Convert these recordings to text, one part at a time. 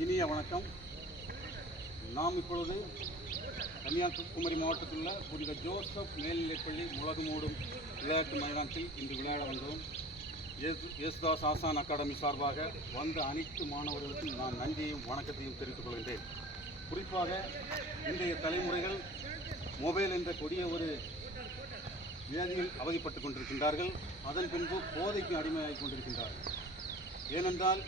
இனிய வணக்கம். நாம் இப்பொழுது கன்னியாகுமரி மாவட்டத்தில் உள்ள புனித ஜோசப் மேல்நிலைப்பள்ளி முளகுமூடும் விளையாட்டு மைதானத்தில் இன்று விளையாட வந்தோம். இயேசுதாஸ் ஆசான் அகாடமி சார்பாக வந்த அனைத்து மாணவர்களுக்கும் நான் நன்றியையும் வணக்கத்தையும் தெரிவித்துக் கொள்கின்றேன். குறிப்பாக இன்றைய தலைமுறைகள் மொபைல் என்ற கொடிய ஒரு வியாதியில் அவதிப்பட்டுக் கொண்டிருக்கின்றார்கள். அதன் பின்பு போதைக்கு அடிமையாகிக் கொண்டிருக்கின்றார்கள். ஏனென்றால்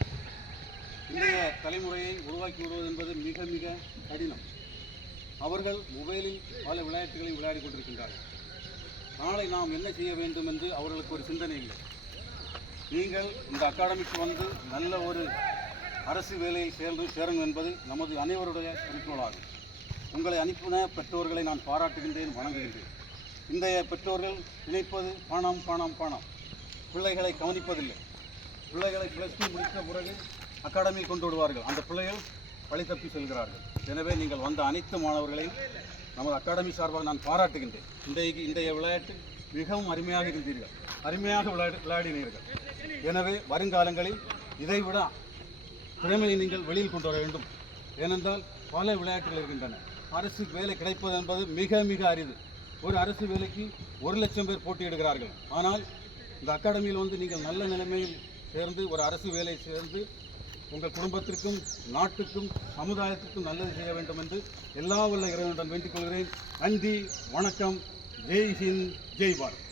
இன்றைய தலைமுறையை உருவாக்கி விடுவது என்பது மிக மிக கடினம். அவர்கள் மொபைலில் பல விளையாட்டுகளை விளையாடி கொண்டிருக்கின்றார்கள். நாளை நாம் என்ன செய்ய வேண்டும் என்று அவர்களுக்கு ஒரு சிந்தனை இல்லை. நீங்கள் இந்த அகாடமிக்கு வந்து நல்ல ஒரு அரசு வேலையில் சேரணும் என்பது நமது அனைவருடைய குறிக்கோளாகும். உங்களை அனுப்பின பெற்றோர்களை நான் பாராட்டுகின்றேன், வணங்குகின்றேன். இன்றைய பெற்றோர்கள் நினைப்பது பணம் பணம் பணம், பிள்ளைகளை கவனிப்பதில்லை. பிள்ளைகளை +2 முடித்த பிறகு அகாடமியில் கொண்டு விடுவார்கள். அந்த பிள்ளைகள் வழி தப்பி செல்கிறார்கள். எனவே நீங்கள் வந்த அனைத்து மாணவர்களையும் நமது அகாடமி சார்பாக நான் பாராட்டுகின்றேன். இன்றைய விளையாட்டு மிகவும் அருமையாக இருந்தீர்கள், அருமையாக விளையாடினீர்கள். எனவே வருங்காலங்களில் இதைவிட திறமையை நீங்கள் வெளியில் கொண்டு வர வேண்டும். ஏனென்றால் பல விளையாட்டுகள் இருக்கின்றன. அரசு வேலை கிடைப்பது என்பது மிக மிக அரிது. ஒரு அரசு வேலைக்கு 1 லட்சம் பேர் போட்டியிடுகிறார்கள். ஆனால் இந்த அகாடமியில் வந்து நீங்கள் நல்ல நிலைமையில் சேர்ந்து ஒரு அரசு வேலை சேர்ந்து உங்கள் குடும்பத்திற்கும் நாட்டுக்கும் சமுதாயத்திற்கும் நல்லது செய்ய வேண்டும் என்று எல்லா வல்ல இறைவனுடன் வேண்டிக் கொள்கிறேன். நன்றி, வணக்கம். ஜெய் ஹிந்த், ஜெய் பாரத்.